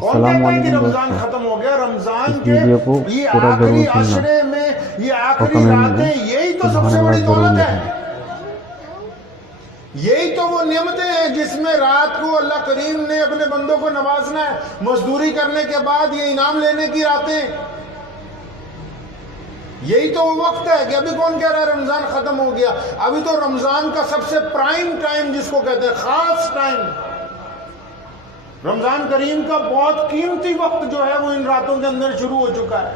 کون کہتا ہے کہ رمضان ختم ہو گیا؟ رمضان کے یہ آخری عشرے میں، یہ آخری راتیں، یہی تو سب سے بڑی دولت ہے، یہی تو وہ نعمتیں ہیں جس میں رات کو اللہ کریم نے اپنے بندوں کو نوازنا ہے، مزدوری کرنے کے بعد یہ انعام لینے کی راتیں، یہی تو وہ وقت ہے کہ ابھی کون کہہ رہا ہے رمضان ختم ہو گیا؟ ابھی تو رمضان کا سب سے پرائم ٹائم جس کو کہتے ہیں، خاص ٹائم، رمضان کریم کا بہت قیمتی وقت جو ہے وہ ان راتوں کے اندر شروع ہو چکا ہے۔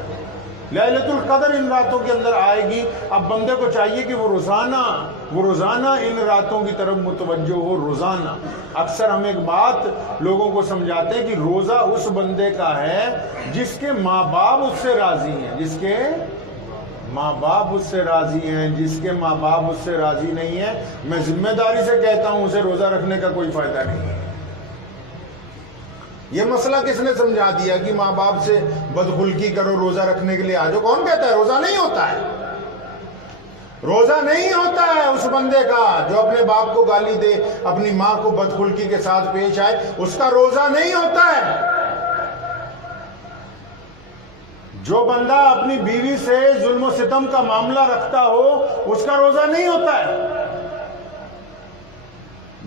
لیلۃ القدر ان راتوں کے اندر آئے گی۔ اب بندے کو چاہیے کہ وہ روزانہ ان راتوں کی طرف متوجہ ہو، روزانہ۔ اکثر ہم ایک بات لوگوں کو سمجھاتے ہیں کہ روزہ اس بندے کا ہے جس کے ماں باپ اس سے راضی ہیں، جس کے ماں باپ اس سے راضی ہیں، جس کے ماں باپ اس سے راضی نہیں ہیں، میں ذمہ داری سے کہتا ہوں اسے روزہ رکھنے کا کوئی فائدہ نہیں ہے۔ یہ مسئلہ کس نے سمجھا دیا کہ ماں باپ سے بدخلقی کرو روزہ رکھنے کے لیے آ جاؤ؟ کون کہتا ہے؟ روزہ نہیں ہوتا ہے، روزہ نہیں ہوتا ہے اس بندے کا جو اپنے باپ کو گالی دے، اپنی ماں کو بدخلقی کے ساتھ پیش آئے، اس کا روزہ نہیں ہوتا ہے۔ جو بندہ اپنی بیوی سے ظلم و ستم کا معاملہ رکھتا ہو، اس کا روزہ نہیں ہوتا ہے۔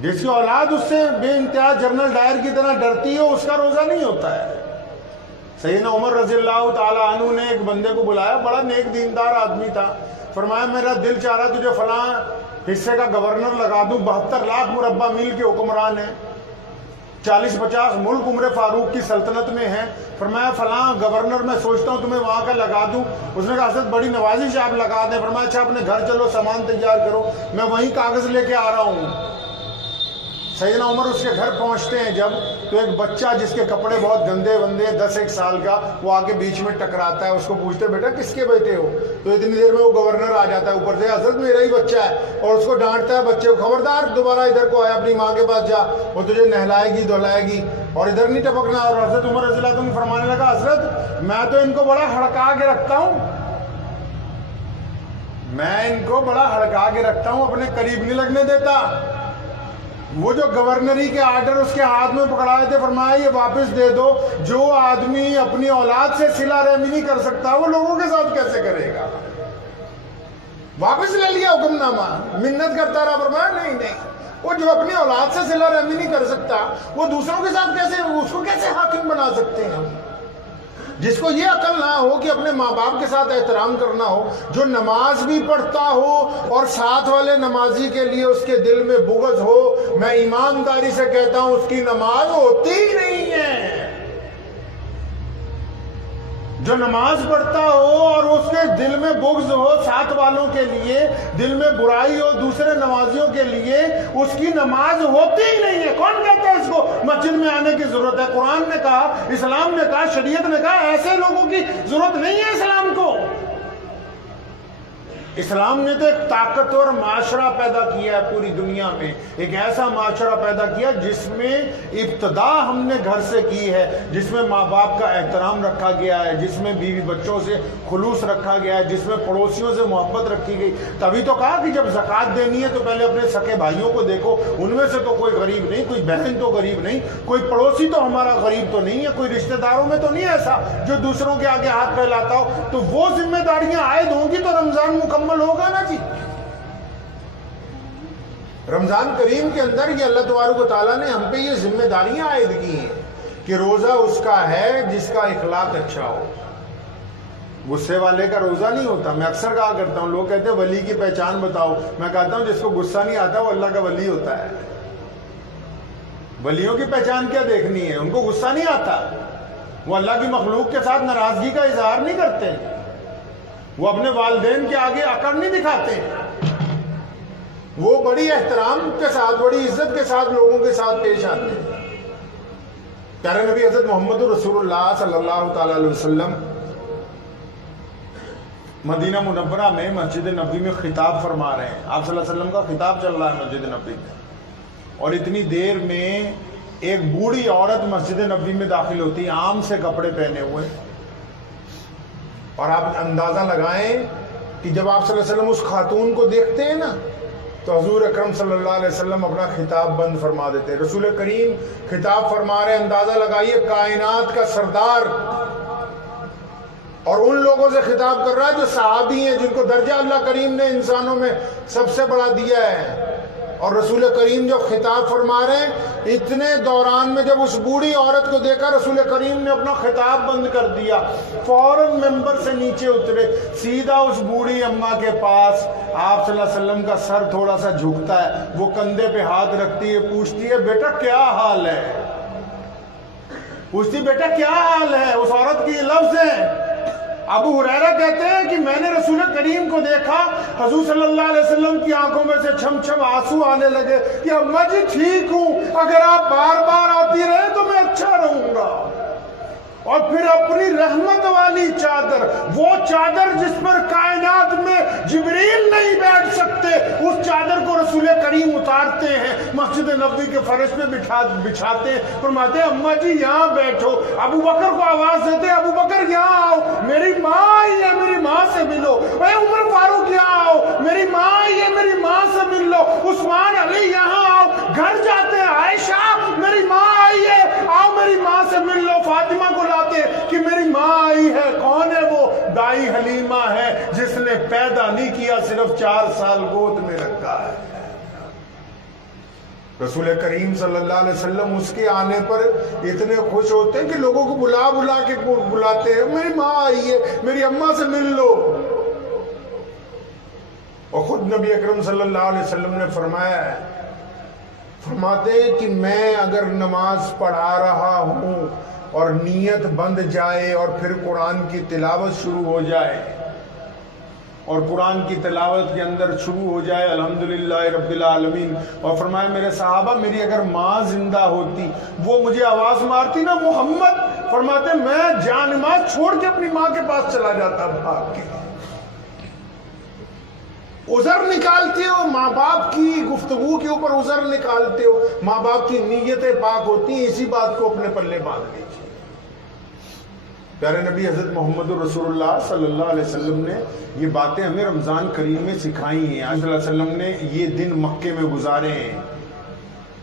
جس کی اولاد اس سے بے انتہا جنرل ڈائر کی طرح ڈرتی ہو، اس کا روزہ نہیں ہوتا ہے۔ سیدنا عمر رضی اللہ تعالی عنہ نے ایک بندے کو بلایا، بڑا نیک دیندار آدمی تھا، فرمایا میرا دل چاہ رہا تجھے فلاں حصے کا گورنر لگا دوں، 72 لاکھ مربع میل کے حکمران ہیں، 40-50 ملک عمر فاروق کی سلطنت میں ہیں، فرمایا فلاں گورنر میں سوچتا ہوں تمہیں وہاں کا لگا دوں۔ اس نے کہا حضرت بڑی نوازش آپ لگا دیں۔ فرمایا اچھا اپنے گھر چلو، سامان تیار کرو، میں وہیں کاغذ لے کے آ رہا ہوں۔ سیدنا عمر اس کے گھر پہنچتے ہیں جب، تو ایک بچہ جس کے کپڑے بہت گندے بندے، 10-1 سال کا، وہ آ کے بیچ میں ٹکراتا ہے۔ اس کو پوچھتے بیٹا کس کے بیٹے ہو؟ تو اتنی دیر میں وہ گورنر آ جاتا ہے اوپر سے، حضرت میرا ہی بچہ ہے، اور اس کو ڈانٹتا ہے بچے کو، خبردار دوبارہ ادھر کو آیا، اپنی ماں کے پاس جا، وہ تجھے نہلائے گی دھلائے گی، اور ادھر نہیں ٹپکنا۔ اور حضرت عمر رضی اللہ عنہ فرمانے لگا حضرت میں تو ان کو بڑا ہڑکا کے رکھتا ہوں، میں ان کو بڑا ہڑکا کے رکھتا ہوں، اپنے قریب نہیں لگنے دیتا۔ وہ جو گورنری کے آرڈر اس کے ہاتھ میں پکڑائے تھے، فرمایا یہ واپس دے دو۔ جو آدمی اپنی اولاد سے صلہ رحمی نہیں کر سکتا، وہ لوگوں کے ساتھ کیسے کرے گا؟ واپس لے لیا حکم نامہ، منت کرتا رہا، فرمایا نہیں، وہ جو اپنی اولاد سے صلہ رحمی نہیں کر سکتا، وہ دوسروں کے ساتھ کیسے، اس کو کیسے حاکم بنا سکتے ہیں ہم؟ جس کو یہ عقل نہ ہو کہ اپنے ماں باپ کے ساتھ احترام کرنا ہو، جو نماز بھی پڑھتا ہو اور ساتھ والے نمازی کے لیے اس کے دل میں بغض ہو، میں ایمانداری سے کہتا ہوں اس کی نماز ہوتی ہی نہیں ہے۔ جو نماز پڑھتا ہو اور اس کے دل میں بغض ہو ساتھ والوں کے لیے، دل میں برائی ہو دوسرے نمازیوں کے لیے، اس کی نماز ہوتی ہی نہیں ہے۔ کون کہتا ہے اس کو مسجد میں آنے کی ضرورت ہے؟ قرآن نے کہا، اسلام نے کہا، شریعت نے کہا، ایسے لوگوں کی ضرورت نہیں ہے اسلام کو۔ اسلام نے تو ایک طاقتور معاشرہ پیدا کیا ہے پوری دنیا میں، ایک ایسا معاشرہ پیدا کیا جس میں ابتدا ہم نے گھر سے کی ہے، جس میں ماں باپ کا احترام رکھا گیا ہے، جس میں بیوی بچوں سے خلوص رکھا گیا ہے، جس میں پڑوسیوں سے محبت رکھی گئی۔ تبھی تو کہا کہ جب زکوٰۃ دینی ہے تو پہلے اپنے سکے بھائیوں کو دیکھو، ان میں سے تو کوئی غریب نہیں، کوئی بہن تو غریب نہیں، کوئی پڑوسی تو ہمارا غریب تو نہیں ہے، کوئی رشتہ داروں میں تو نہیں ایسا جو دوسروں کے آگے ہاتھ پھیلاتا ہو۔ تو وہ ذمہ داریاں عائد ہوں گی تو رمضان مکمل ہوگا نا جی۔ رمضان کریم کے اندر یہ اللہ تبارک و تعالیٰ نے ہم پہ یہ ذمہ داریاں عائد کی ہیں کہ روزہ اس کا ہے جس کا اخلاق اچھا ہو۔ غصے والے کا روزہ نہیں ہوتا۔ میں اکثر کہا کرتا ہوں، لوگ کہتے ہیں ولی کی پہچان بتاؤ، میں کہتا ہوں جس کو غصہ نہیں آتا وہ اللہ کا ولی ہوتا ہے۔ ولیوں کی پہچان کیا دیکھنی ہے؟ ان کو غصہ نہیں آتا، وہ اللہ کی مخلوق کے ساتھ ناراضگی کا اظہار نہیں کرتے، وہ اپنے والدین کے آگے اکڑ نہیں دکھاتے، وہ بڑی احترام کے ساتھ، بڑی عزت کے ساتھ لوگوں کے ساتھ پیش آتے ہیں۔ پیارے نبی حضرت محمد رسول اللہ صلی اللہ تعالی علیہ وسلم مدینہ منورہ میں مسجد نبوی میں خطاب فرما رہے ہیں۔ آپ صلی اللہ علیہ وسلم کا خطاب چل رہا ہے مسجد نبوی میں، اور اتنی دیر میں ایک بوڑھی عورت مسجد نبوی میں داخل ہوتی ہے، عام سے کپڑے پہنے ہوئے، اور آپ اندازہ لگائیں کہ جب آپ صلی اللہ علیہ وسلم اس خاتون کو دیکھتے ہیں نا تو حضور اکرم صلی اللہ علیہ وسلم اپنا خطاب بند فرما دیتے. رسول کریم خطاب فرما رہے, اندازہ لگائیے کائنات کا سردار, اور ان لوگوں سے خطاب کر رہا ہے جو صحابی ہیں, جن کو درجہ اللہ کریم نے انسانوں میں سب سے بڑا دیا ہے. اور رسول کریم جو خطاب فرما رہے ہیں, اتنے دوران میں جب اس بوڑھی عورت کو دیکھا, رسول کریم نے اپنا خطاب بند کر دیا, فوراً ممبر سے نیچے اترے, سیدھا اس بوڑھی اماں کے پاس. آپ صلی اللہ علیہ وسلم کا سر تھوڑا سا جھکتا ہے, وہ کندھے پہ ہاتھ رکھتی ہے, پوچھتی ہے بیٹا کیا حال ہے, پوچھتی بیٹا کیا حال ہے. اس عورت کی یہ لفظ ہے. ابو ہریرہ کہتے ہیں کہ میں نے رسول کریم کو دیکھا, حضور صلی اللہ علیہ وسلم کی آنکھوں میں سے چھم چھم آنسو آنے لگے کہ اماں جی ٹھیک ہوں, اگر آپ بار بار آتی رہے تو میں اچھا رہوں گا. اور پھر اپنی رحمت والی چادر, وہ چادر جس پر کائنات میں جبریل نہیں بیٹھ سکتے, اس چادر کو رسول کریم اتارتے ہیں, مسجد نبوی کے فرش پہ بچھاتے ہیں, فرماتے ہیں اماں جی یہاں بیٹھو. ابو بکر کو آواز دیتے ہیں, ابو بکر یہاں آؤ, میری ماں آئی ہے, میری ماں سے ملو. اے عمر فاروق یہاں آؤ, میری ماں آئی ہے, میری ماں سے مل لو. عثمان علی یہاں آؤ. گھر جاتے ہیں, عائشہ میری ماں آئی ہے, آؤ میری ماں سے مل لو. فاطمہ کو کہ میری ماں آئی ہے. کون ہے وہ؟ دائی حلیمہ ہے, جس نے پیدا نہیں کیا, صرف 4 سال گود میں رکھا ہے. رسول کریم صلی اللہ علیہ وسلم اس کے آنے پر اتنے خوش ہوتے ہیں کہ لوگوں کو بلا بلا کے بلاتے ہیں, میری ماں آئی ہے, میری اماں سے مل لو. اور خود نبی اکرم صلی اللہ علیہ وسلم نے فرمایا ہے, فرماتے کہ میں اگر نماز پڑھا رہا ہوں اور نیت بند جائے اور پھر قرآن کی تلاوت شروع ہو جائے, اور قرآن کی تلاوت کے اندر شروع ہو جائے الحمدللہ رب العالمین, اور فرمایا میرے صحابہ میری اگر ماں زندہ ہوتی, وہ مجھے آواز مارتی نا محمد, فرماتے میں جان نماز چھوڑ کے اپنی ماں کے پاس چلا جاتا بھاگ کے. عذر نکالتے ہو, ماں باپ کی گفتگو کے اوپر عذر نکالتے ہو, ماں باپ کی نیتیں پاک ہوتی ہیں, اسی بات کو اپنے پلے باندھ لیجیے. پیارے نبی حضرت محمد رسول اللہ صلی اللہ علیہ وسلم نے یہ باتیں ہمیں رمضان کریم میں سکھائی ہیں. آج صلی اللہ علیہ وسلم نے یہ دن مکے میں گزارے ہیں,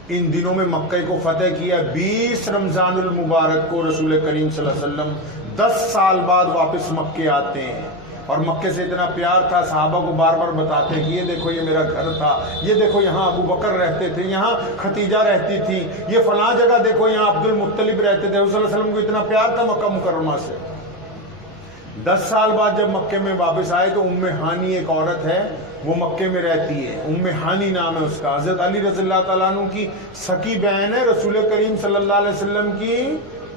ان دنوں میں مکہ کو فتح کیا. 20 رمضان المبارک کو رسول کریم صلی اللہ علیہ وسلم 10 سال بعد واپس مکے آتے ہیں, اور مکے سے اتنا پیار تھا, صحابہ کو بار بار بتاتے کہ یہ دیکھو یہ میرا گھر تھا, یہ دیکھو یہاں ابو بکر رہتے تھے, یہاں ختیجہ رہتی تھی, یہ فلاں جگہ دیکھو یہاں عبد المطلب رہتے تھے. صلی اللہ علیہ وسلم کو اتنا پیار تھا مکہ مکرمہ سے. 10 سال بعد جب مکے میں واپس آئے تو ام ہانی ایک عورت ہے, وہ مکے میں رہتی ہے, ام ہانی نام ہے اس کا. حضرت علی رضی اللہ تعالیٰ عنہ کی سکی بہن ہے, رسول کریم صلی اللہ علیہ وسلم کی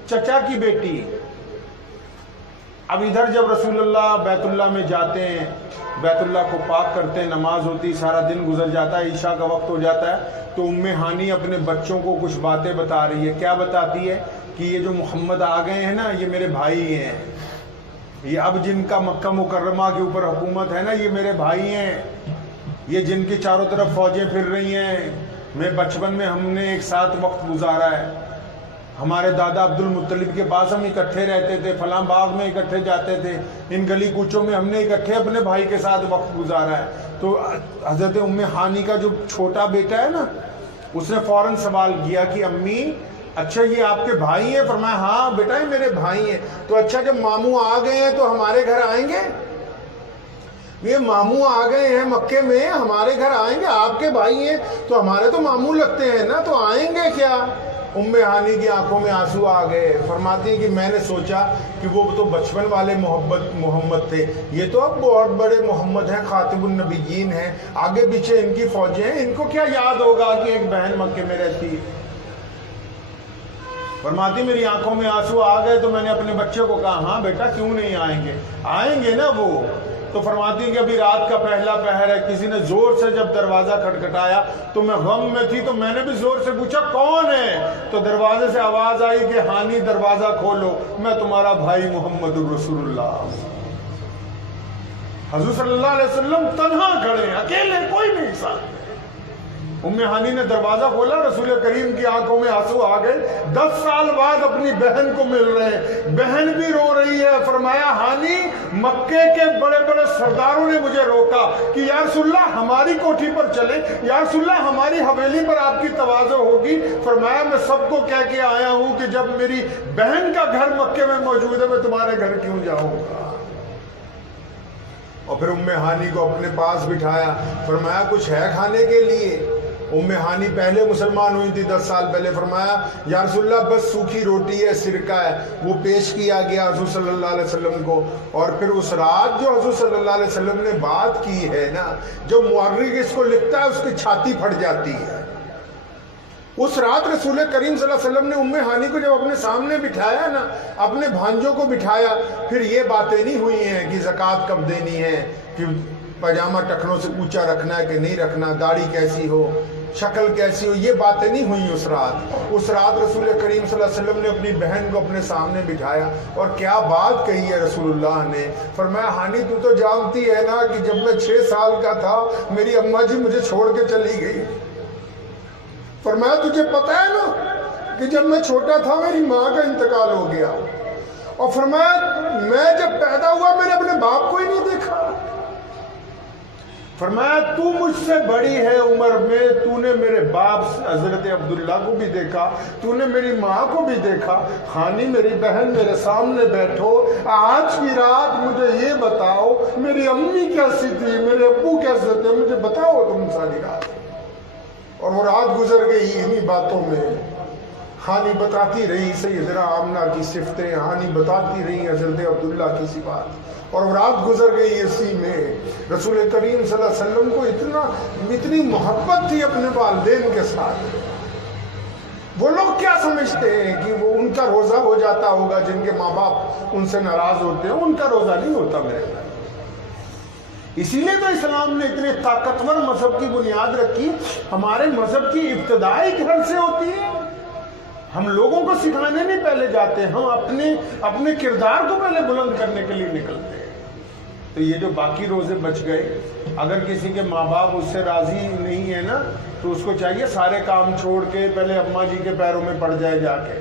چچا کی بیٹی. اب ادھر جب رسول اللہ بیت اللہ میں جاتے ہیں, بیت اللہ کو پاک کرتے ہیں, نماز ہوتی, سارا دن گزر جاتا ہے, عشاء کا وقت ہو جاتا ہے, تو ام ہانی اپنے بچوں کو کچھ باتیں بتا رہی ہے. کیا بتاتی ہے کہ یہ جو محمد آ گئے ہیں نا, یہ میرے بھائی ہیں, یہ اب جن کا مکہ مکرمہ کے اوپر حکومت ہے نا, یہ میرے بھائی ہیں, یہ جن کے چاروں طرف فوجیں پھر رہی ہیں. میں بچپن میں ہم نے ایک ساتھ وقت گزارا ہے, ہمارے دادا عبد المطلب کے پاس ہم اکٹھے رہتے تھے, فلاں باغ میں اکٹھے جاتے تھے, ان گلی کوچوں میں ہم نے اکٹھے اپنے بھائی کے ساتھ وقت گزارا ہے. تو حضرت ام ہانی کا جو چھوٹا بیٹا ہے نا, اس نے فوراً سوال کیا کہ امی اچھا یہ آپ کے بھائی ہیں؟ فرمایا ہاں بیٹا یہ میرے بھائی ہیں. تو اچھا جب ماموں آ گئے ہیں تو ہمارے گھر آئیں گے؟ یہ ماموں آ گئے ہیں مکے میں, ہمارے گھر آئیں گے؟ آپ کے بھائی ہیں تو ہمارے تو ماموں لگتے ہیں نا, تو آئیں گے کیا؟ ام ہانی کی آنکھوں میں آنسو آ گئے. فرماتی ہیں کہ میں نے سوچا کہ وہ تو بچپن والے محمد تھے, یہ تو اب بہت بڑے محمد ہیں, خاتم النبیین ہیں, آگے پیچھے ان کی فوجیں ہیں, ان کو کیا یاد ہوگا کہ ایک بہن مکے میں رہتی ہے. فرماتی میری آنکھوں میں آنسو آ گئے تو میں نے اپنے بچے کو کہا ہاں بیٹا کیوں نہیں آئیں گے, آئیں گے نا وہ. تو فرماتی کہ ابھی رات کا پہلا پہر ہے, کسی نے زور سے جب دروازہ کھٹکھٹایا تو میں غم میں تھی, تو میں نے بھی زور سے پوچھا کون ہے, تو دروازے سے آواز آئی کہ ہانی دروازہ کھولو, میں تمہارا بھائی محمد الرسول اللہ. حضور صلی اللہ علیہ وسلم تنہا کھڑے, اکیلے, کوئی نہیں ساتھ. ام ہانی نے دروازہ کھولا، رسول کریم کی آنکھوں میں آنسو آ گئے، 10 سال بعد اپنی بہن کو مل رہے ہیں، بہن بھی رو رہی ہے۔ فرمایا ہانی مکے کے بڑے بڑے سرداروں نے مجھے روکا کہ یا رسول اللہ ہماری کوٹھی پر چلیں، یا رسول اللہ ہماری حویلی پر آپ کی تواضع ہوگی۔ فرمایا میں سب کو کہہ کے آیا ہوں کہ جب میری بہن کا گھر مکے میں موجود ہے میں تمہارے گھر کیوں جاؤں گا۔ اور پھر ام ہانی کو اپنے پاس بٹھایا، فرمایا کچھ ہے کھانے کے لیے؟ ام ہانی پہلے مسلمان ہوئی تھی 10 سال پہلے۔ فرمایا یا رسول اللہ بس سوکھی روٹی ہے، سرکہ ہے۔ وہ پیش کیا گیا حضور صلی اللہ علیہ وسلم کو، اور پھر اس رات جو حضور صلی اللہ علیہ وسلم نے بات کی ہے نا، جو مورخ اس کو لکھتا ہے اس کی چھاتی پھٹ جاتی ہے۔ اس رات رسول کریم صلی اللہ علیہ وسلم نے ام ہانی کو جب اپنے سامنے بٹھایا نا، اپنے بھانجوں کو بٹھایا، پھر یہ باتیں نہیں ہوئی ہیں کہ زکوٰۃ کب دینی ہے، کہ پاجامہ ٹخنوں سے اونچا رکھنا ہے کہ نہیں رکھنا، داڑھی کیسی ہو، شکل کیسی ہو، یہ باتیں نہیں ہوئی اس رات۔ اس رات رسول کریم صلی اللہ علیہ وسلم نے اپنی بہن کو اپنے سامنے بٹھایا، اور کیا بات کہی ہے رسول اللہ نے۔ فرمایا ہانی تو تو جانتی ہے نا کہ جب میں 6 سال کا تھا میری اماں جی مجھے چھوڑ کے چلی گئی۔ فرمایا تجھے پتہ ہے نا کہ جب میں چھوٹا تھا میری ماں کا انتقال ہو گیا، اور فرمایا میں جب پیدا ہوا میں نے اپنے باپ کو ہی نہیں دیکھا۔ فرمایا تو مجھ سے بڑی ہے عمر میں، تو نے میرے باپ حضرت عبداللہ کو بھی دیکھا، تو نے میری ماں کو بھی دیکھا، ہانی میری بہن میرے سامنے بیٹھو، آج کی رات مجھے یہ بتاؤ میری امی کیسی تھی، میرے ابو کیسے تھے، مجھے بتاؤ تم ساری رات۔ اور وہ رات گزر گئی انہی باتوں میں۔ ہانی بتاتی رہی سیدنا آمنہ کی صفتیں، ہانی بتاتی رہی حضرت عبداللہ کی صفات، اور رات گزر گئی اسی میں۔ رسول کریم صلی اللہ علیہ وسلم کو اتنی محبت تھی اپنے والدین کے ساتھ۔ وہ لوگ کیا سمجھتے ہیں کہ وہ ان کا روزہ ہو جاتا ہوگا جن کے ماں باپ ان سے ناراض ہوتے ہیں، ان کا روزہ نہیں ہوتا میرے بھائی۔ اسی لیے تو اسلام نے اتنے طاقتور مذہب کی بنیاد رکھی۔ ہمارے مذہب کی ابتدائی گھر سے ہوتی ہے۔ ہم لوگوں کو سکھانے نہیں پہلے جاتے، ہم اپنے کردار کو پہلے بلند کرنے کے لیے نکلتے ہیں۔ تو یہ جو باقی روزے بچ گئے، اگر کسی کے ماں باپ اس سے راضی نہیں ہے نا، تو اس کو چاہیے سارے کام چھوڑ کے پہلے اماں جی کے پیروں میں پڑ جائے، جا کے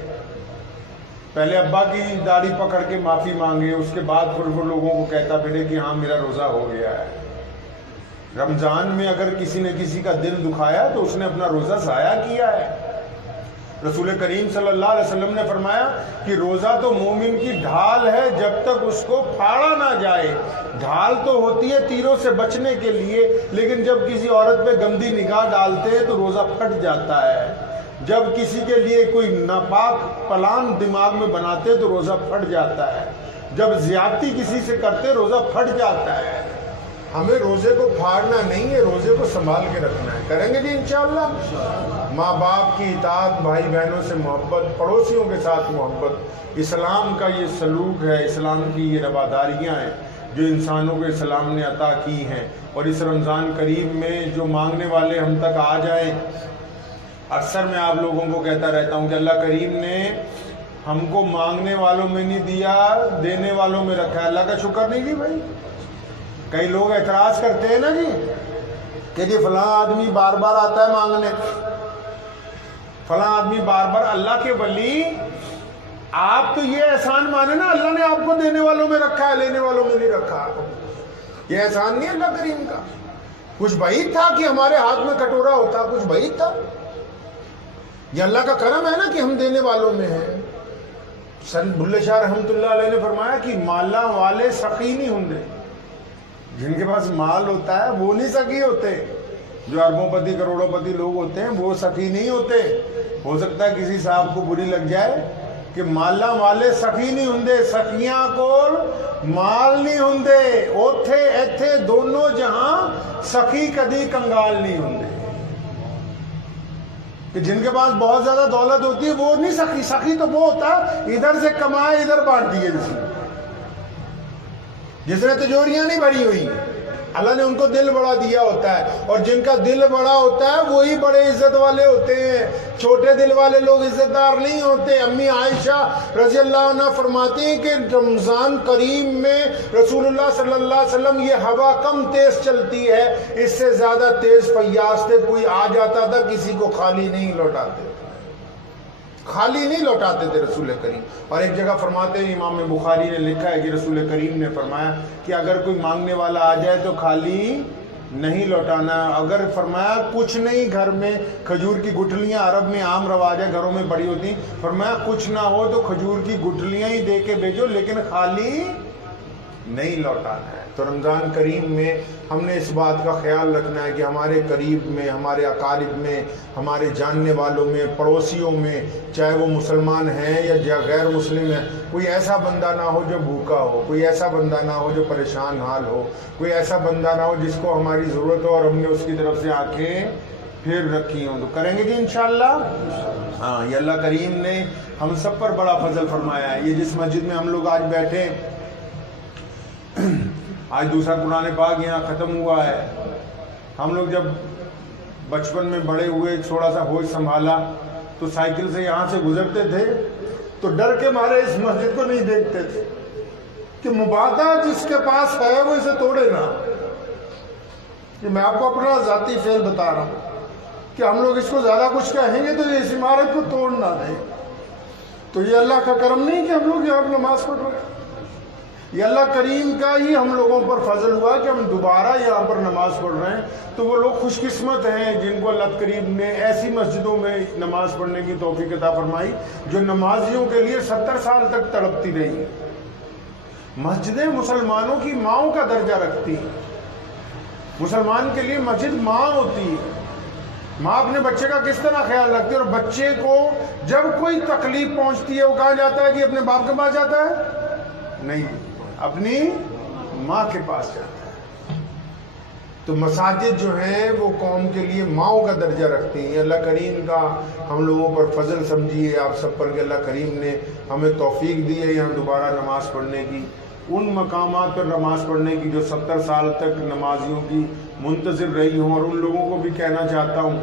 پہلے ابا کی داڑھی پکڑ کے معافی مانگے، اس کے بعد پھر وہ لوگوں کو کہتا پھرے کہ ہاں میرا روزہ ہو گیا ہے۔ رمضان میں اگر کسی نے کسی کا دل دکھایا تو اس نے اپنا روزہ ضائع کیا ہے۔ رسول کریم صلی اللہ علیہ وسلم نے فرمایا کہ روزہ تو مومن کی ڈھال ہے جب تک اس کو پھاڑا نہ جائے۔ ڈھال تو ہوتی ہے تیروں سے بچنے کے لیے، لیکن جب کسی عورت پہ گندی نگاہ ڈالتے ہیں تو روزہ پھٹ جاتا ہے۔ جب کسی کے لیے کوئی ناپاک پلان دماغ میں بناتے تو روزہ پھٹ جاتا ہے۔ جب زیادتی کسی سے کرتے روزہ پھٹ جاتا ہے۔ ہمیں روزے کو پھاڑنا نہیں ہے، روزے کو سنبھال کے رکھنا ہے۔ کریں گے جی انشاءاللہ۔ ماں باپ کی اطاعت، بھائی بہنوں سے محبت، پڑوسیوں کے ساتھ محبت، اسلام کا یہ سلوک ہے، اسلام کی یہ رواداریاں ہیں جو انسانوں کو اسلام نے عطا کی ہیں۔ اور اس رمضان کریم میں جو مانگنے والے ہم تک آ جائیں، اکثر میں آپ لوگوں کو کہتا رہتا ہوں کہ اللہ کریم نے ہم کو مانگنے والوں میں نہیں دیا، دینے والوں میں رکھا ہے۔ اللہ کا شکر نہیں جی بھائی۔ کئی لوگ اعتراض کرتے ہیں نا جی کہ جی فلاں آدمی بار بار آتا ہے مانگنے، فلاں آدمی بار بار۔ اللہ کے ولی، آپ تو یہ احسان مانے نا اللہ نے آپ کو دینے والوں میں رکھا ہے، لینے والوں میں نہیں رکھا۔ یہ احسان نہیں اللہ کریم کا۔ کچھ بعید تھا کہ ہمارے ہاتھ میں کٹورا ہوتا، کچھ بعید تھا۔ یہ اللہ کا کرم ہے نا کہ ہم دینے والوں میں ہیں۔ سن بلے شاہ رحمۃ اللہ علیہ نے فرمایا کہ مالا والے سخی نہیں ہوں گے۔ جن کے پاس مال ہوتا ہے وہ نہیں سخی ہوتے۔ جو اربوں پتی کروڑوں پتی لوگ ہوتے ہیں وہ سخی نہیں ہوتے۔ ہو سکتا ہے کسی صاحب کو بری لگ جائے کہ مالا والے سخی نہیں ہوں، سخیاں کول مال نہیں ہوں، اوتھے ایتھے دونوں جہاں سخی کدی کنگال نہیں ہوں۔ کہ جن کے پاس بہت زیادہ دولت ہوتی ہے وہ نہیں سخی۔ سخی تو وہ ہوتا ادھر سے کمائے ادھر بانٹ دیے، جس نے تجوریاں نہیں بھری ہوئی۔ اللہ نے ان کو دل بڑا دیا ہوتا ہے، اور جن کا دل بڑا ہوتا ہے وہی بڑے عزت والے ہوتے ہیں، چھوٹے دل والے لوگ عزت دار نہیں ہوتے۔ امی عائشہ رضی اللہ عنہ فرماتی ہیں کہ رمضان کریم میں رسول اللہ صلی اللہ علیہ وسلم یہ ہوا کم تیز چلتی ہے، اس سے زیادہ تیز فیاض تھے، کوئی آ جاتا تھا کسی کو خالی نہیں لوٹاتے، خالی نہیں لوٹاتے تھے رسول کریم۔ اور ایک جگہ فرماتے ہیں، امام بخاری نے لکھا ہے کہ رسول کریم نے فرمایا کہ اگر کوئی مانگنے والا آ جائے تو خالی نہیں لوٹانا، اگر فرمایا کچھ نہیں گھر میں، کھجور کی گٹھلیاں عرب میں عام رواج ہے، گھروں میں بڑی ہوتی، فرمایا کچھ نہ ہو تو کھجور کی گٹھلیاں ہی دے کے بھیجو، لیکن خالی نہیں لوٹانا ہے۔ تو رمضان کریم میں ہم نے اس بات کا خیال رکھنا ہے کہ ہمارے قریب میں، ہمارے اقارب میں، ہمارے جاننے والوں میں، پڑوسیوں میں، چاہے وہ مسلمان ہیں یا غیر مسلم ہیں، کوئی ایسا بندہ نہ ہو جو بھوکا ہو، کوئی ایسا بندہ نہ ہو جو پریشان حال ہو، کوئی ایسا بندہ نہ ہو جس کو ہماری ضرورت ہو اور ہم نے اس کی طرف سے آنکھیں پھر رکھی ہوں۔ تو کریں گے جی انشاءاللہ۔ ہاں، یہ اللہ کریم نے ہم سب پر بڑا فضل فرمایا ہے۔ یہ جس مسجد میں ہم لوگ آج بیٹھے، آج دوسرا قرآن پاک یہاں ختم ہوا ہے۔ ہم لوگ جب بچپن میں بڑے ہوئے، تھوڑا سا ہوش سنبھالا، تو سائیکل سے یہاں سے گزرتے تھے تو ڈر کے مارے اس مسجد کو نہیں دیکھتے تھے کہ مبادہ جس کے پاس ہے وہ اسے توڑے نہ۔ کہ میں آپ کو اپنا ذاتی فعل بتا رہا ہوں کہ ہم لوگ اس کو زیادہ کچھ کہیں گے تو اس عمارت کو توڑ نہ دیں۔ تو یہ اللہ کا کرم نہیں کہ ہم لوگ یہاں پر نماز پڑھ رہے ہیں، یہ اللہ کریم کا ہی ہم لوگوں پر فضل ہوا کہ ہم دوبارہ یہاں پر نماز پڑھ رہے ہیں۔ تو وہ لوگ خوش قسمت ہیں جن کو اللہ کریم نے ایسی مسجدوں میں نماز پڑھنے کی توفیق عطا فرمائی جو نمازیوں کے لیے 70 سال تک تڑپتی رہی۔ مسجدیں مسلمانوں کی ماؤں کا درجہ رکھتی ہیں۔ مسلمان کے لیے مسجد ماں ہوتی ہے۔ ماں اپنے بچے کا کس طرح خیال رکھتی ہے، اور بچے کو جب کوئی تکلیف پہنچتی ہے وہ کہاں جاتا ہے کہ اپنے باپ کے پاس جاتا ہے؟ نہیں، اپنی ماں کے پاس جاتا ہے۔ تو مساجد جو ہیں وہ قوم کے لیے ماؤں کا درجہ رکھتی ہیں۔ اللہ کریم کا ہم لوگوں پر فضل سمجھیے آپ سب پر کہ اللہ کریم نے ہمیں توفیق دی ہے یہاں دوبارہ نماز پڑھنے کی، ان مقامات پر نماز پڑھنے کی جو 70 سال تک نمازیوں کی منتظر رہی ہوں۔ اور ان لوگوں کو بھی کہنا چاہتا ہوں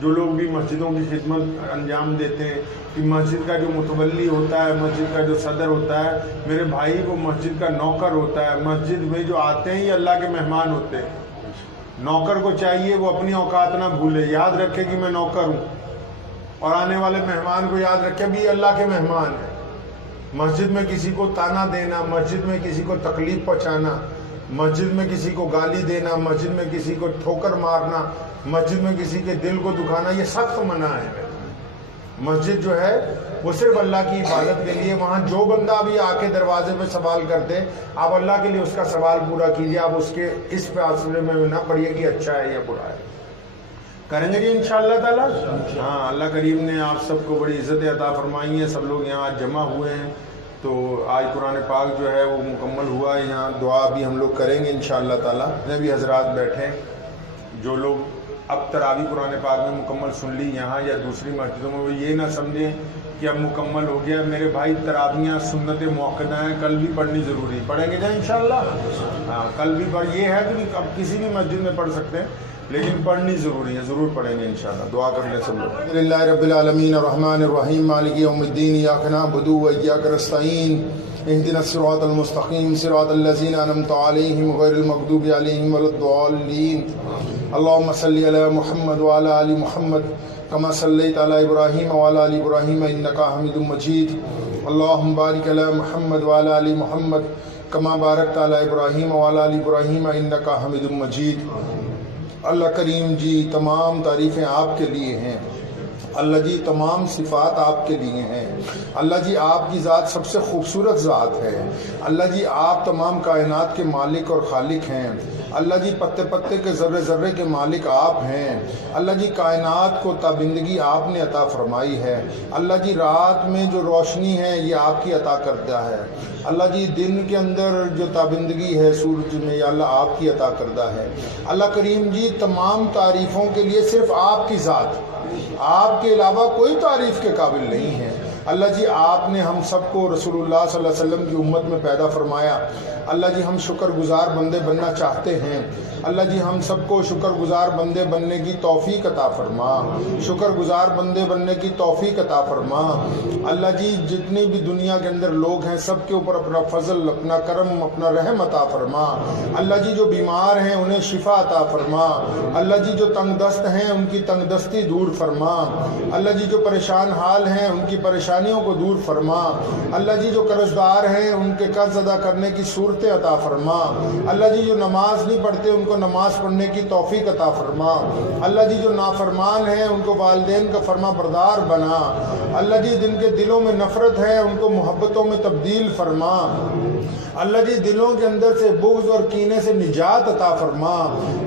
جو لوگ بھی مسجدوں کی خدمت انجام دیتے ہیں کہ مسجد کا جو متولی ہوتا ہے، مسجد کا جو صدر ہوتا ہے، میرے بھائی وہ مسجد کا نوکر ہوتا ہے۔ مسجد میں جو آتے ہیں یہ اللہ کے مہمان ہوتے ہیں۔ نوکر کو چاہیے وہ اپنی اوقات نہ بھولے، یاد رکھے کہ میں نوکر ہوں، اور آنے والے مہمان کو یاد رکھے بھی یہ اللہ کے مہمان ہیں۔ مسجد میں کسی کو تانا دینا، مسجد میں کسی کو تکلیف پہنچانا، مسجد میں کسی کو گالی دینا، مسجد میں کسی کو ٹھوکر مارنا، مسجد میں کسی کے دل کو دکھانا، یہ سخت منع ہے۔ مسجد جو ہے وہ صرف اللہ کی عبادت کے لیے، وہاں جو بندہ ابھی آ کے دروازے پہ سوال کرتے آپ اللہ کے لیے اس کا سوال پورا کیجیے، آپ اس کے اس فاصلے میں نہ پڑھیے کہ اچھا ہے یا برا ہے۔ کریں گے جی انشاءاللہ تعالی۔ ہاں، اللہ کریم نے آپ سب کو بڑی عزت عطا فرمائی ہے، سب لوگ یہاں آج جمع ہوئے ہیں، تو آج قرآن پاک جو ہے وہ مکمل ہوا ہے۔ یہاں دعا بھی ہم لوگ کریں گے انشاءاللہ تعالی۔ جتنے بھی حضرات بیٹھے، جو لوگ اب تراویح قرآن پاک میں مکمل سن لی یہاں یا دوسری مسجدوں میں، وہ یہ نہ سمجھیں کہ اب مکمل ہو گیا۔ میرے بھائی تراویحاں سنت موقدہ ہیں، کل بھی پڑھنی ضروری ہے، پڑھیں گے جائیں انشاءاللہ۔ ہاں، کل بھی پڑھ، یہ ہے کہ اب کسی بھی مسجد میں پڑھ سکتے ہیں لیکن پڑھنی ضروری ہے، ضرور پڑھیں گے انشاءاللہ۔ دعا کر لیں سب لوگ۔ الحمدللہ رب العالمین الرحمن الرحیم مالک یوم الدین، ایاک نعبد و ایاک نستعین، اهدنا الصراط المستقیم صراط الذین انعمت علیہم غیر المغضوب علیہم ولا الضالین۔ اللهم صل علی محمد وعلى آل محمد كما صليت على ابراہیم وعلى آل ابراہیم انک حمید مجید۔ اللهم بارک علی محمد وعلى آل محمد كما بارکت علی ابراہیم وعلى آل ابراہیم انک حمید مجید۔ اللہ کریم جی، تمام تعریفیں آپ کے لیے ہیں۔ اللہ جی، تمام صفات آپ کے لیے ہیں۔ اللہ جی، آپ کی ذات سب سے خوبصورت ذات ہے۔ اللہ جی، آپ تمام کائنات کے مالک اور خالق ہیں۔ اللہ جی، پتے پتے کے ذرے ذرے کے مالک آپ ہیں۔ اللہ جی، کائنات کو تابندگی آپ نے عطا فرمائی ہے۔ اللہ جی، رات میں جو روشنی ہے یہ آپ کی عطا کردہ ہے۔ اللہ جی، دن کے اندر جو تابندگی ہے سورج میں، یا اللہ آپ کی عطا کردہ ہے۔ اللہ کریم جی، تمام تعریفوں کے لیے صرف آپ کی ذات، آپ کے علاوہ کوئی تعریف کے قابل نہیں ہے۔ اللہ جی آپ نے ہم سب کو رسول اللہ صلی اللہ علیہ وسلم کی امت میں پیدا فرمایا، اللہ جی ہم شکر گزار بندے بننا چاہتے ہیں، اللہ جی ہم سب کو شکر گزار بندے بننے کی توفیق عطا فرما، شکر گزار بندے بننے کی توفیق عطا فرما۔ اللہ جی جتنی بھی دنیا کے اندر لوگ ہیں سب کے اوپر اپنا فضل، اپنا کرم، اپنا رحم عطا فرما۔ اللہ جی جو بیمار ہیں انہیں شفا عطا فرما، اللہ جی جو تنگ دست ہیں ان کی تنگ دستی دور فرما، اللہ جی جو پریشان حال ہیں ان کی پریشانیوں کو دور فرما، اللہ جی جو قرض دار ہیں ان کے قرض ادا کرنے کی صورتیں عطا فرما، اللہ جی جو نماز نہیں پڑھتے ان کو نماز پڑھنے کی توفیق عطا فرما، اللہ جی جو نافرمان ہیں ان کو والدین کا فرما بردار بنا، اللہ جی جن کے دلوں میں نفرت ہے ان کو محبتوں میں تبدیل فرما، اللہ جی دلوں کے اندر سے بغض اور کینے سے نجات عطا فرما،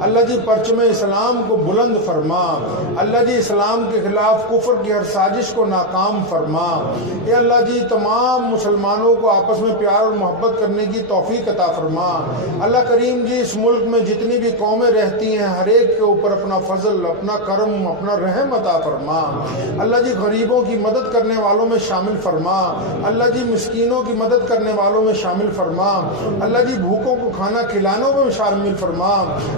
اللہ جی پرچم اسلام کو بلند فرما، اللہ جی اسلام کے خلاف کفر کی ہر سازش کو ناکام فرما، اے اللہ جی تمام مسلمانوں کو آپس میں پیار اور محبت کرنے کی توفیق عطا فرما، اللہ کریم جی اس ملک میں جتنی بھی قومیں رہتی ہیں ہر ایک کے اوپر اپنا فضل، اپنا کرم، اپنا رحم عطا فرما، اللہ جی غریبوں کی مدد کرنے والوں میں شامل فرما، اللہ جی مسکینوں کی مدد کرنے والوں میں شامل فرما، اللہ جی بھوکوں کو کھانا کھلانے میں شامل فرما،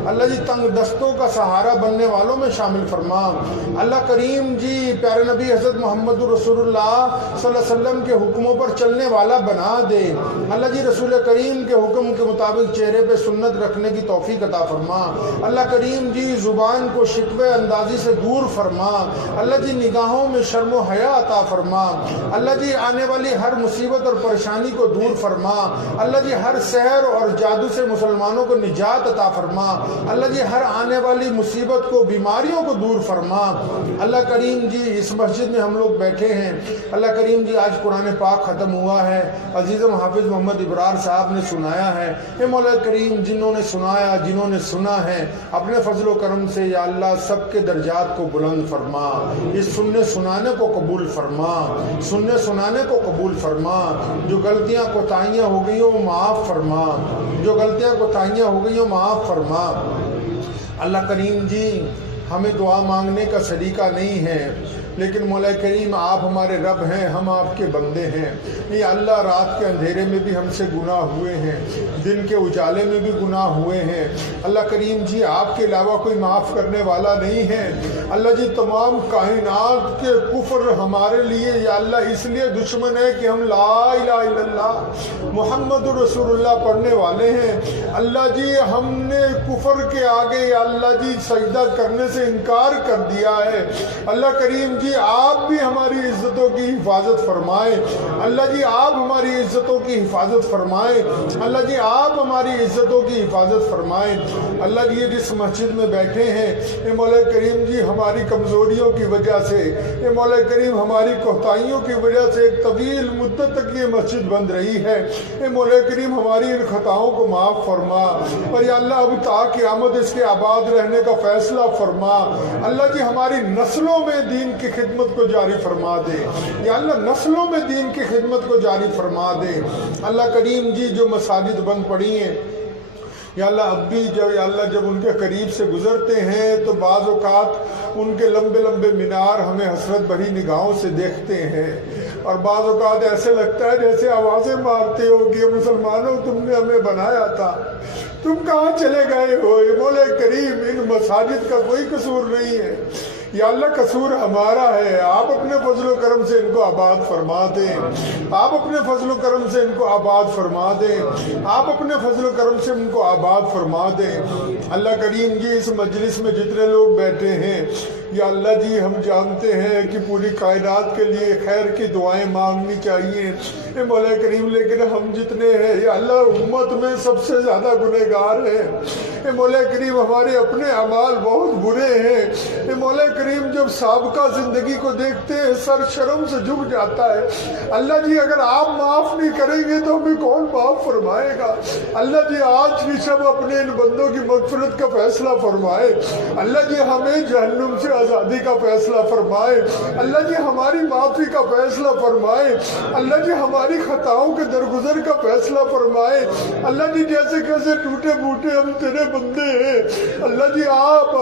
اللہ جی تنگ دستوں کا سہارا بننے والوں میں شامل فرما، اللہ کریم جی پیارے نبی حضرت محمد رسول اللہ صلی اللہ علیہ وسلم کے حکموں پر چلنے والا بنا دے، اللہ جی رسول کریم کے حکم کے مطابق چہرے پہ سنت رکھنے کی توفیق عطا فرما، اللہ کریم جی زبان کو شکوے اندازی سے دور فرما، اللہ جی نگاہوں میں شرم و حیا عطا فرما، اللہ جی آنے والی ہر مصیبت اور پریشانی کو دور فرما، اللہ جی ہر سحر اور جادو سے مسلمانوں کو نجات عطا فرما، اللہ جی ہر آنے والی مصیبت کو، بیماریوں کو دور فرما، اللہ کریم جی اس مسجد میں ہم لوگ بیٹھے ہیں، اللہ کریم جی آج قرآن پاک ختم ہوا ہے، عزیزم حافظ محمد ابرار صاحب نے سنایا ہے، اے مولا کریم جنہوں نے سنایا، جنہوں نے سنا ہے، اپنے فضل و کرم سے یا اللہ سب کے درجات کو بلند فرما، اس سننے سنانے کو قبول فرما، سننے سنانے کو قبول فرما، جو غلطیاں کوتاہیاں ہو گئی وہ معاف فرما، جو غلطیاں کوتاہیاں ہو گئی وہ معاف فرما، اللہ کریم جی ہمیں دعا مانگنے کا سلیقہ نہیں ہے، لیکن مولا کریم آپ ہمارے رب ہیں، ہم آپ کے بندے ہیں، یا اللہ رات کے اندھیرے میں بھی ہم سے گناہ ہوئے ہیں، دن کے اجالے میں بھی گناہ ہوئے ہیں، اللہ کریم جی آپ کے علاوہ کوئی معاف کرنے والا نہیں ہے، اللہ جی تمام کائنات کے کفر ہمارے لیے یا اللہ اس لیے دشمن ہے کہ ہم لا الہ الا اللہ محمد رسول اللہ پڑھنے والے ہیں، اللہ جی ہم نے کفر کے آگے یا اللہ جی سجدہ کرنے سے انکار کر دیا ہے، اللہ کریم جی آپ بھی ہماری عزتوں کی حفاظت فرمائے، اللہ جی آپ ہماری عزتوں کی حفاظت فرمائے، اللہ جی آپ ہماری عزتوں کی حفاظت فرمائے، اللہ جی جس مسجد میں بیٹھے ہیں اے مولا کریم جی ہماری کمزوریوں کی وجہ سے، اے مولا کریم ہماری کوتاہیوں کی وجہ سے ایک طویل مدت تک یہ مسجد بند رہی ہے، اے مولا کریم ہماری ان خطاؤں کو معاف فرما، اور یا اللہ اب تا قیامت اس کے آباد رہنے کا فیصلہ فرما، اللہ جی ہماری نسلوں میں دین کی خدمت کو جاری فرما دے، یا اللہ نسلوں میں دین کی خدمت کو جاری فرما دے، اللہ کریم جی جو مساجد بند پڑی ہیں یا اللہ اب بھی جب ان کے قریب سے گزرتے ہیں تو بعض اوقات ان کے لمبے لمبے مینار ہمیں حسرت بھری نگاہوں سے دیکھتے ہیں، اور بعض اوقات ایسے لگتا ہے جیسے آوازیں مارتے ہو کہ مسلمانوں تم نے ہمیں بنایا تھا، تم کہاں چلے گئے ہو؟ مولا کریم ان مساجد کا کوئی قصور نہیں ہے، یا اللہ قصور ہمارا ہے، آپ اپنے فضل و کرم سے ان کو آباد فرما دیں، آپ اپنے فضل و کرم سے ان کو آباد فرما دیں، آپ اپنے فضل و کرم سے ان کو آباد فرما دیں، اللہ کریم جی اس مجلس میں جتنے لوگ بیٹھے ہیں یا اللہ جی ہم جانتے ہیں کہ پوری کائنات کے لیے خیر کی دعائیں مانگنی چاہیے اے مولا کریم، لیکن ہم جتنے ہیں یا اللہ امت میں سب سے زیادہ گنہگار ہیں، اے مولا کریم ہمارے اپنے اعمال بہت برے ہیں، اے مولا کریم جب سابقہ زندگی کو دیکھتے ہیں سر شرم سے جھک جاتا ہے، اللہ جی اگر آپ معاف نہیں کریں گے تو ہمیں کون معاف فرمائے گا؟ اللہ جی آج بھی سب اپنے ان بندوں کی مغفرت کا فیصلہ فرمائے، اللہ جی ہمیں جہنم سے آزادی کا فیصلہ فرمائے، اللہ جی ہماری معافی کا فیصلہ فرمائے، اللہ جی ہماری خطاؤں کے درگزر کا فیصلہ فرمائے، اللہ جی جیسے کیسے ٹوٹے پھوٹے ہم تیرے بندے ہیں، اللہ جی آپ